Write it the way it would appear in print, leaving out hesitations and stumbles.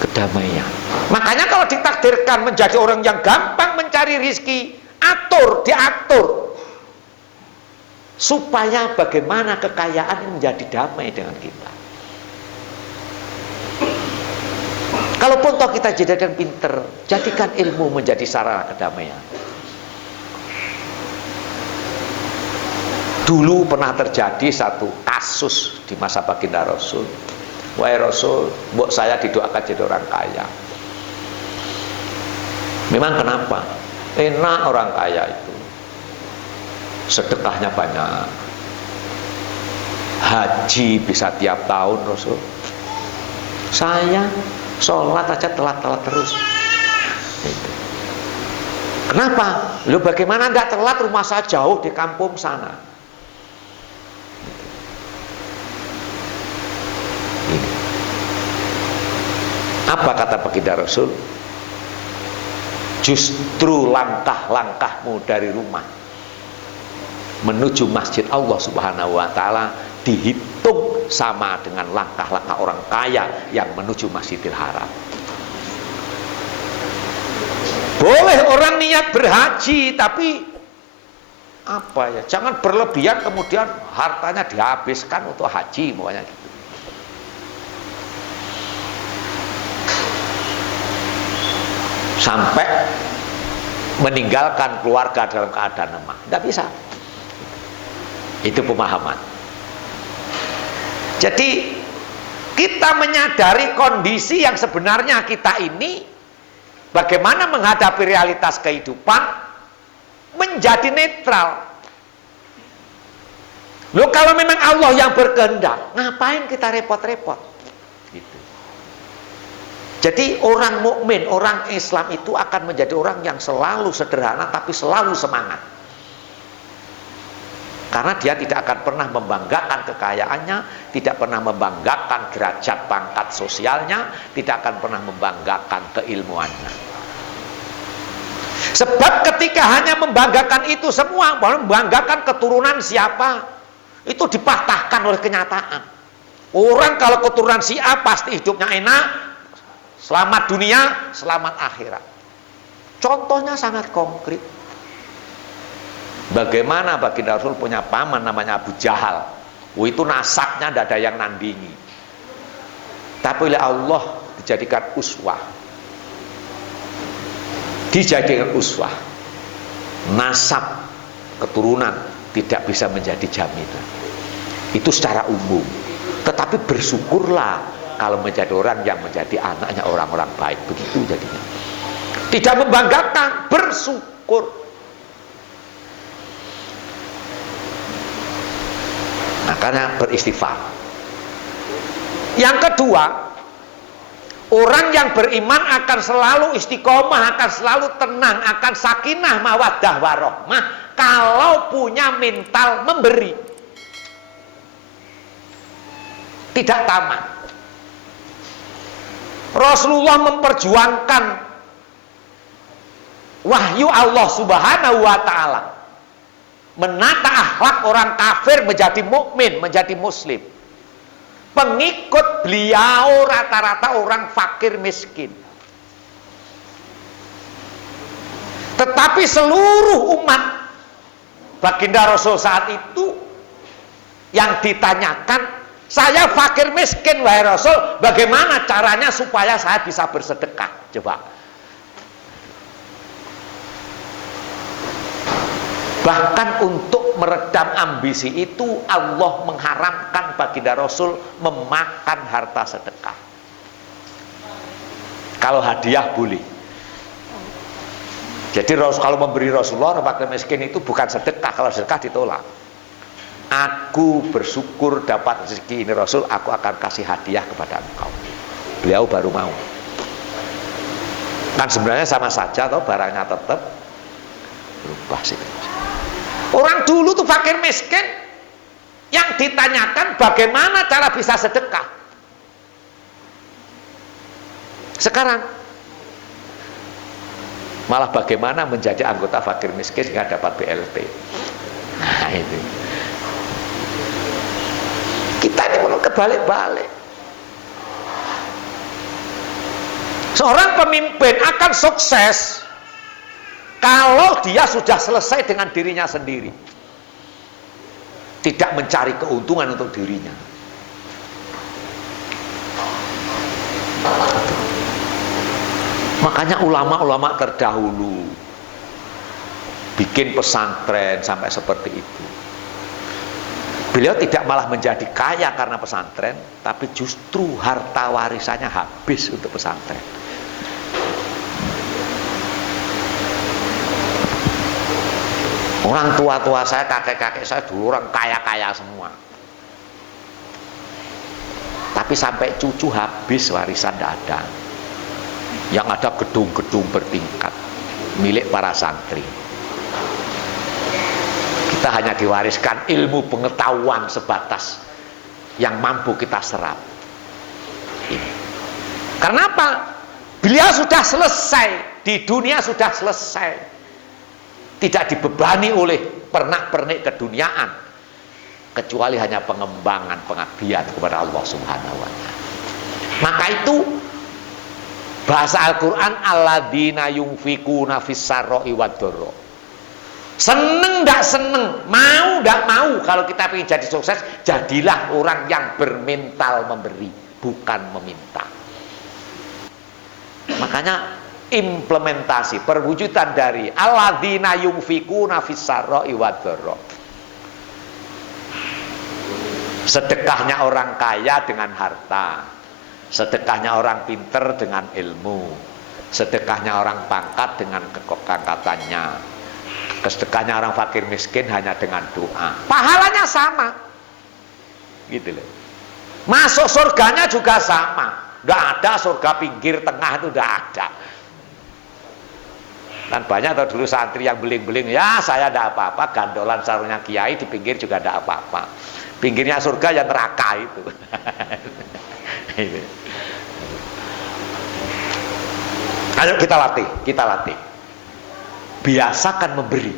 kedamaian. Makanya kalau ditakdirkan menjadi orang yang gampang mencari rizki, diatur supaya bagaimana kekayaan menjadi damai dengan kita. Kalaupun toh kita jadikan pinter, jadikan ilmu menjadi sarana kedamaian. Dulu pernah terjadi satu kasus di masa baginda Rasul. Wahai Rasul, mbok saya didoakan jadi orang kaya. Memang kenapa? Enak orang kaya itu, sedekahnya banyak, haji bisa tiap tahun. Rasul, saya sholat aja telat-telat terus. Gitu. Kenapa? Lu bagaimana nggak telat? Rumah saya jauh di kampung sana. Gitu. Apa kata baginda Rasul? Justru langkah-langkahmu dari rumah menuju masjid Allah Subhanahu wa Ta'ala dihitung sama dengan langkah-langkah orang kaya yang menuju Masjidil Haram. Boleh orang niat berhaji, tapi apa ya? Jangan berlebihan kemudian hartanya dihabiskan untuk haji, pokoknya gitu. Sampai meninggalkan keluarga dalam keadaan lemah. Tidak bisa. Itu pemahaman. Jadi kita menyadari kondisi yang sebenarnya kita ini, bagaimana menghadapi realitas kehidupan, menjadi netral. Loh, kalau memang Allah yang berkehendak, ngapain kita repot-repot? Gitu. Jadi orang mukmin, orang Islam itu akan menjadi orang yang selalu sederhana tapi selalu semangat. Karena dia tidak akan pernah membanggakan kekayaannya, tidak pernah membanggakan derajat pangkat sosialnya, tidak akan pernah membanggakan keilmuannya. Sebab ketika hanya membanggakan itu semua, membanggakan keturunan siapa, itu dipatahkan oleh kenyataan. Orang kalau keturunan si A pasti hidupnya enak, selamat dunia, selamat akhirat. Contohnya sangat konkret. Bagaimana baginda Rasul punya paman namanya Abu Jahal. Itu nasabnya tidak ada yang nandingi. Tapi oleh Allah dijadikan uswah. Dijadikan uswah. Nasab keturunan tidak bisa menjadi jaminan. Itu secara umum. Tetapi bersyukurlah kalau menjadi orang yang menjadi anaknya orang-orang baik. Begitu jadinya. Tidak membanggakan, bersyukur. Makanya beristighfar. Yang kedua, orang yang beriman akan selalu istiqomah, akan selalu tenang, akan sakinah, mawaddah, warahmah kalau punya mental memberi. Tidak tamak. Rasulullah memperjuangkan wahyu Allah Subhanahu wa Ta'ala, menata akhlak orang kafir menjadi mukmin, menjadi muslim. Pengikut beliau rata-rata orang fakir miskin. Tetapi seluruh umat baginda Rasul saat itu yang ditanyakan, saya fakir miskin wahai Rasul, bagaimana caranya supaya saya bisa bersedekah? Coba. Bahkan untuk meredam ambisi itu Allah mengharamkan baginda Rasul memakan harta sedekah. Kalau hadiah boleh. Jadi kalau memberi Rasulullah fakir miskin itu bukan sedekah. Kalau sedekah ditolak. Aku bersyukur dapat rezeki ini Rasul, aku akan kasih hadiah kepada engkau. Beliau baru mau. Kan sebenarnya sama saja, atau barangnya tetap berubah sih. Orang dulu tuh fakir miskin, yang ditanyakan bagaimana cara bisa sedekah. Sekarang malah bagaimana menjadi anggota fakir miskin sehingga dapat BLT. Nah itu. Kita ini perlu kebalik-balik. Seorang pemimpin akan sukses kalau dia sudah selesai dengan dirinya sendiri, tidak mencari keuntungan untuk dirinya. Makanya ulama-ulama terdahulu bikin pesantren sampai seperti itu. Beliau tidak malah menjadi kaya karena pesantren, tapi justru harta warisannya habis untuk pesantren. Orang tua-tua saya, kakek-kakek saya dulu orang kaya-kaya semua. Tapi sampai cucu habis warisan tidak ada. Yang ada gedung-gedung bertingkat milik para santri. Kita hanya diwariskan ilmu pengetahuan sebatas yang mampu kita serap. Karena apa? Beliau sudah selesai, di dunia sudah selesai, tidak dibebani oleh pernak-pernik keduniaan, kecuali hanya pengembangan pengabdian kepada Allah Subhanahu wa Ta'ala. Maka itu bahasa Al-Quran, alladzina yunfikuna fis-sarra'i wad-dharra. Seneng ndak seneng, mau ndak mau, kalau kita ingin jadi sukses, jadilah orang yang bermental memberi, bukan meminta. Makanya implementasi perwujudan dari alladzina yunfikuna fis-sarra'i wad-dharra. Sedekahnya orang kaya dengan harta, sedekahnya orang pinter dengan ilmu, sedekahnya orang pangkat dengan kekangkatannya, kesedekahnya orang fakir miskin hanya dengan doa. Pahalanya sama. Gitu loh. Masuk surganya juga sama. Tidak ada surga pinggir tengah, itu tidak ada. Dan banyak atau dulu santri yang beling-beling, ya saya tidak apa-apa, gandolan sarungnya kiai di pinggir juga tidak apa-apa. Pinggirnya surga ya neraka itu. Ayo kita latih, kita latih. Biasakan memberi.